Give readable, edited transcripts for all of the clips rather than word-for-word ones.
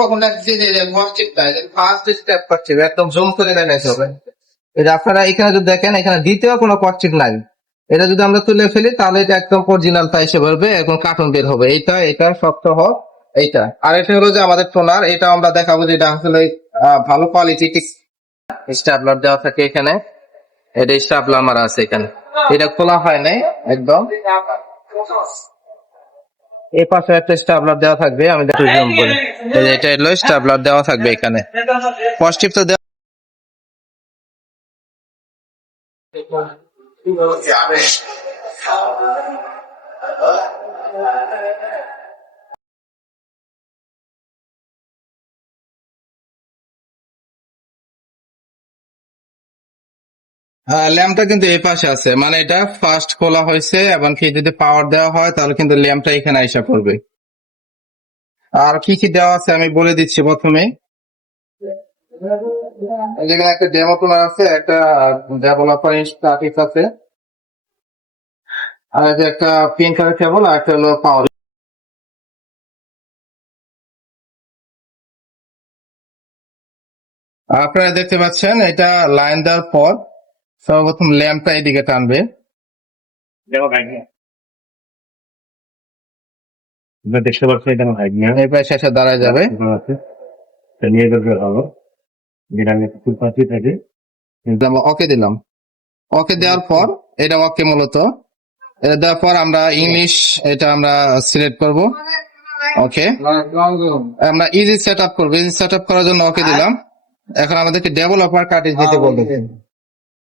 কখন লাগছে যে মসজিদটা ফার্স্ট স্টেপ করছে একদম জুম করে নেয় হবে। এটা আপনারা এখানে যদি দেখেন এখানে দ্বিতীয় কোনো কস্টিক নাই। এটা যদি আমরা তুলে ফেলি তাহলে এটা একদম অরিজিনালটা এসে বলবে এখন কার্টুন বের হবে। এটা শক্ত হোক এইটা। আর এটা হলো যে আমাদের টোনার, এটা আমরা দেখাবো যে এটা আসলে ভালো কোয়ালিটি স্টাবলার দেওয়া থাকে এখানে। এটা স্টাবলার মারা আছে এখানে, এটা খোলা হয় নাই একদম। এই পাশে একটা স্টাবলার দেওয়া থাকবে, আমি দেখো জুম করে। এটা হলো স্টাবলার দেওয়া থাকবে এখানে, পজিটিভ তো দেওয়া। ল্যাম্পটা কিন্তু এই পাশে আছে, মানে এটা ফার্স্ট খোলা হয়েছে এবং কি যদি পাওয়ার দেওয়া হয় তাহলে কিন্তু ল্যাম্পটা এখানে আইসা পড়বে। আর কি কি দেওয়া আছে আমি বলে দিচ্ছি প্রথমে। যেখানে একটা ডেমো টোনার আছে, একটা ডেভেলপার স্ট্যাটিক আছে, আর এই যে একটা পিন কার্ড কেবল, আর একটা হলো পাওয়ার। আপনারা দেখতে পাচ্ছেন এটা লাইন দেওয়ার পর সর্বপ্রথম ল্যাম্পটা এদিকে টানবে। দেখতে পাচ্ছি এটা ভাই না এই পাশে এসে দাঁড়ায় যাবে। নিয়ে যাবে হলো যেটা আমি ফুল পাচ্ছি থাকে ওকে দিলাম। ওকে দেওয়ার পর এটা ওকে মূলত এটা দেওয়ার পর আমরা ইংলিশ এটা আমরা সিলেক্ট করব। ওকে, আমরা ইজি সেট আপ করবো। ইজি সেট আপ করার জন্য ওকে দিলাম। এখন আমাদেরকে ডেভেলপার কার্টিজ দিতে বলবে।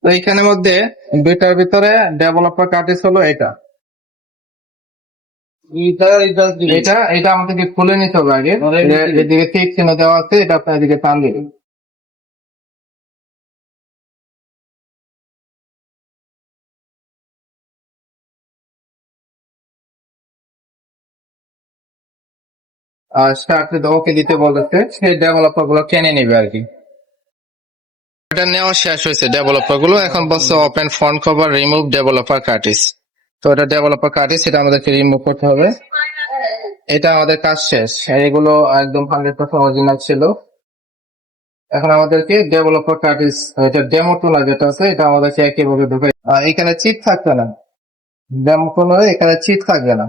তো এইখানের মধ্যে দুইটার ভিতরে ডেভেলপার কার্টিজ হলো এটা। এটা আমাদেরকে খুলে নিতে হবে আগে। এদিকে টিক চিহ্ন দেওয়া আছে, এটা আপনার এদিকে টান দিবেন। আর স্টার্ট ওকে দিতে বলতেছে, সেই ডেভেলপার গুলো টেনে নিবে আর কি। এটা নেওয়া শেষ হয়েছে ডেভেলপার গুলো, এখন বলছে open font cover remove developer cartridge. তো এটা ডেভেলপার কার্টিজ, এটা আমাদেরকে রিমুভ করতে হবে। এটা আমাদের কাজ শেষ, এগুলো একদম 100% অরিজিনাল ছিল। এখন আমাদেরকে ডেভেলপার কার্টিজ, এটা ডেমো টুনার যেটা আছে এটা আমাদেরকে একইভাবে ঢুকাই। এখানে চিট থাকবে না, ডেমো টুনারে এখানে চিট থাকবে না।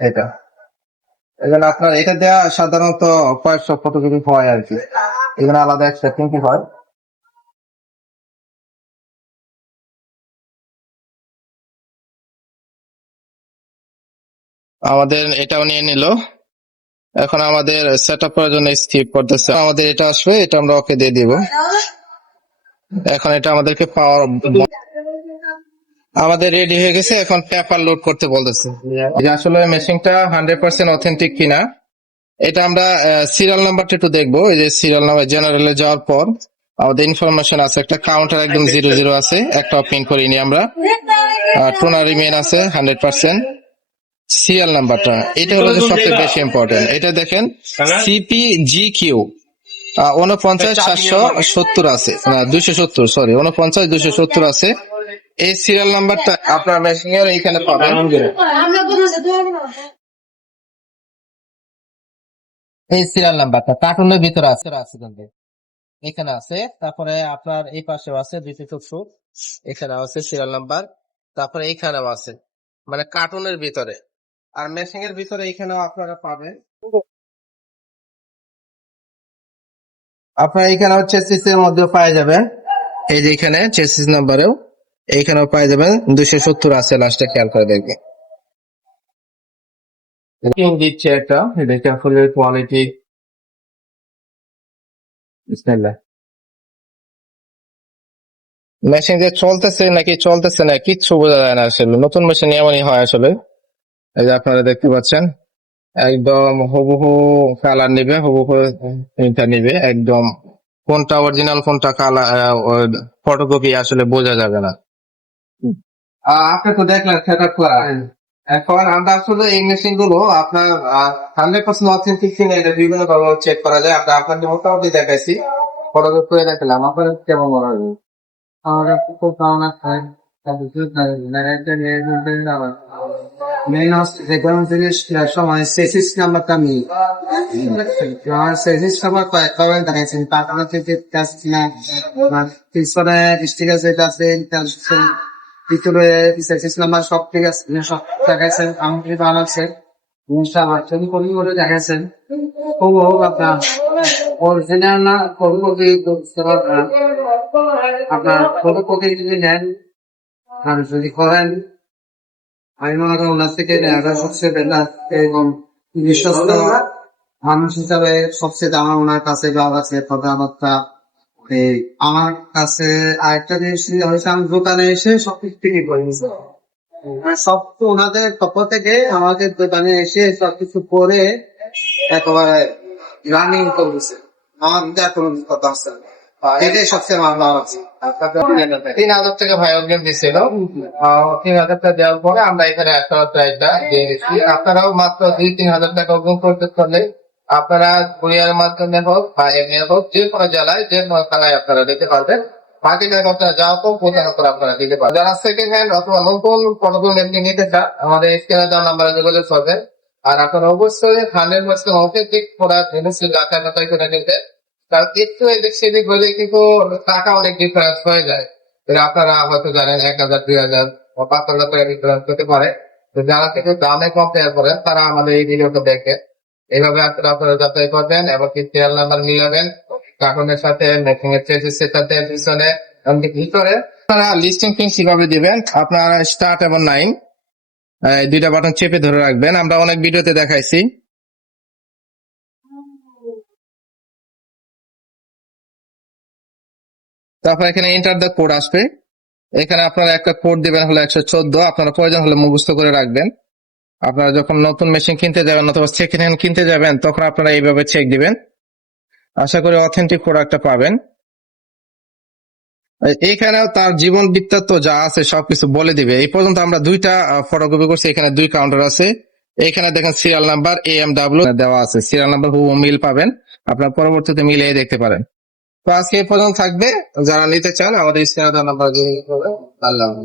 এটা এখানে আপনার এটা দেওয়া সাধারণত কয়েকশো ফটোকপি হয় আর কি, এখানে আলাদা একটা প্রিন্টিং হয়। আমাদের এটাও নিয়ে নিল। এখন আমাদের সেট আপ করার জন্য স্কিপ করতেছে, আমাদের এটা আসবে, এটা আমরা ওকে দিয়ে দিব। এখন এটা আমাদেরকে পাওয়ার আমাদের রেডি হয়ে গেছে। এখন পেপার লোড করতে বলতেছে যে আসলে মেশিনটা 100% অথেন্টিক কিনা। এটা আমরা সিরিয়াল নাম্বারটা একটু দেখবো। এই যে সিরিয়াল নাম্বার জেনারেলে যাওয়ার পর আমাদের ইনফরমেশন আছে, একটা কাউন্টার একদম 00 আছে, একটা প্রিন্ট করিনি আমরা। টোনার রিমেন আছে 100%। সিরিয়াল নাম্বারটা এটা হলো যে সবচেয়ে বেশি ইম্পর্টেন্ট। এটা দেখেন CPGQ 49,770 আছে, 270, সরি 49,270 আছে। এই সিরিয়াল নাম্বারটা আপনার মেশিন এর এইখানে পাবেন। এই সিরিয়াল নাম্বারটা কার্টুনের ভিতরে আছে কিন্তু এখানে আছে। তারপরে আপনার এই পাশেও আছে 270, এখানে আছে সিরিয়াল নাম্বার। তারপরে এইখানেও আছে, মানে কার্টুনের ভিতরে। আর মেশিং এর ভিতরে এখানেও আপনারা পাবেন। আপনারা এখানে চেসিস এর মধ্যে পাওয়া যাবেন, এই যে এখানে চেসিস নাম্বারেও এইখানেও পাওয়া যাবেন 270 আছে লাস্টে, খেয়াল করে দেখবেন। দিচ্ছে একটা, এটা ফুলের কোয়ালিটি। বিসমিল্লাহ। মেশিন যে চলতেছে নাকি চলতেছে না কিচ্ছু বোঝা যায় না আসলে, নতুন মেশিন এমনই হয় আসলে। এই যে আপনারা দেখতে পাচ্ছেন একদম হুবহু কালার নিবে, হুবহু এটা নিবে একদম। কোনটা অরিজিনাল কোনটা কালার ফটোকপি আসলে বোঝা যাবে না। আপনি তো দেখলেন সেট আপ করা। এখন আমরা আসলে এই মেশিন গুলো আপনার 100% অথেন্টিক কিনা এটা বিভিন্ন ভাবে চেক করা যায়। আমরা আপনাকে মোটামুটি দেখাইছি, ফটোকপি করে দেখালাম, আপনার কেমন মনে হয়? মেইন হচ্ছে যে কোনো জিনিস কেনার সময় সেসিস নাম্বারটা নেই। আমার সেসিস নাম্বার কয়েকবার দেখাইছেন, টাকা থেকে টেস্ট কিনা, পিছনে স্টিকার যেটা আছে ভিতরে সেসিস নাম্বার সব ঠিক আছে, সব দেখাইছেন, আমাকে ভালো লাগছে। জিনিসটা আমার ছবি কপি করে দেখাইছেন, খুব আপনার অরিজিনাল না ফটো কপি বুঝতে পারবেন না। আপনার ফটো কপি যদি নেন আর যদি করেন, আমি মনে করি ওনার থেকে নেওয়াটা সবচেয়ে বেটার এবং বিশ্বস্ত মানুষ হিসাবে সবচেয়ে আমার ওনার কাছে ভালো আছে কথাবার্তা। আমার কাছে আরেকটা জিনিস হয়েছে, আমি দোকানে এসে সবকিছু ফ্রি করে নিয়েছি। সব তো ওনাদের পক্ষ থেকে আমাদের দোকানে এসে সবকিছু করে একেবারে রানিং করেছে। আমার যা কোনো কথা আছে না। এটাই সবচেয়ে আমার ভালো লাগছে। 3,000 টাকা ভাই অগ্রিম দিছিল। 3,000 টাকা দেওয়ার পরে আমরা এখানে একটা প্রাইসটা দিয়ে দিচ্ছি। আপনারাও মাত্র 2-3,000 টাকা অগ্রিম করতে পারলে আপনারা কুরিয়ারের মাধ্যমে হোক বা এমনি হোক, যে কোনো জেলায় যে কোনো থানায় আপনারা দিতে পারবেন। বাকি টাকা আপনারা যাওয়া হোক কোথাও করে আপনারা দিতে পারবেন। যারা সেকেন্ড হ্যান্ড অথবা নতুন পণ্য এমনি নিতে চান, আমাদের স্ক্রিনে দেওয়া নাম্বারে যোগাযোগ করবেন। আর আপনারা অবশ্যই 100% অথেন্টিক প্রোডাক্ট এনেছেন যাচাই বাছাই করে নিতে। কারণ একটু এদিক সেদিক হলে কিন্তু টাকা অনেক ডিফারেন্স হয়ে যায়। আপনারা হয়তো জানেন 1,000, 2,000 বা 5,000 টাকা ডিফারেন্স হতে পারে। তো যারা কিন্তু দামে কম্পেয়ার করেন তারা আমাদের এই ভিডিওটা দেখে এইভাবে আপনারা যাচাই করবেন এবং সিরিয়াল নাম্বার মিলাবেন কার্টুনের সাথে, মেকিং এর চেসিসের সাথে, পিছনে এমনকি ভিতরে। আপনারা লিস্টিং পিন কিভাবে দিবেন, আপনারা স্টার্ট এবং 9 এই দুইটা বাটন চেপে ধরে রাখবেন। আমরা অনেক ভিডিওতে দেখাইছি। তারপর এখানে এন্টার দ্য কোড আসবে। এখানে আপনারা একটা কোড দিবেন হলো 114। আপনারা প্রয়োজন হলে মুখস্থ করে রাখবেন। আপনারা যখন নতুন মেশিন কিনতে যাবেন অথবা সেকেন্ড হ্যান্ড কিনতে যাবেন তখন আপনারা এইভাবে চেক দিবেন। আশা করি অথেন্টিক প্রোডাক্টটা পাবেন। এইখানেও তার জীবন বৃত্তান্ত যা আছে সবকিছু বলে দিবে। এই পর্যন্ত আমরা 2টা ফটোকপি করছি। এখানে 2 কাউন্টার আছে। এখানে দেখেন সিরিয়াল নাম্বার AMW দেওয়া আছে। সিরিয়াল নাম্বার হুবহু মিল পাবেন। আপনারা পরবর্তীতে মিলিয়ে দেখতে পারেন। তো আজকে এই পর্যন্ত থাকবে। যারা নিতে চান আমাদের স্ক্রিনে দেওয়া নাম্বার দিয়ে আল্লাহ হাফেজ।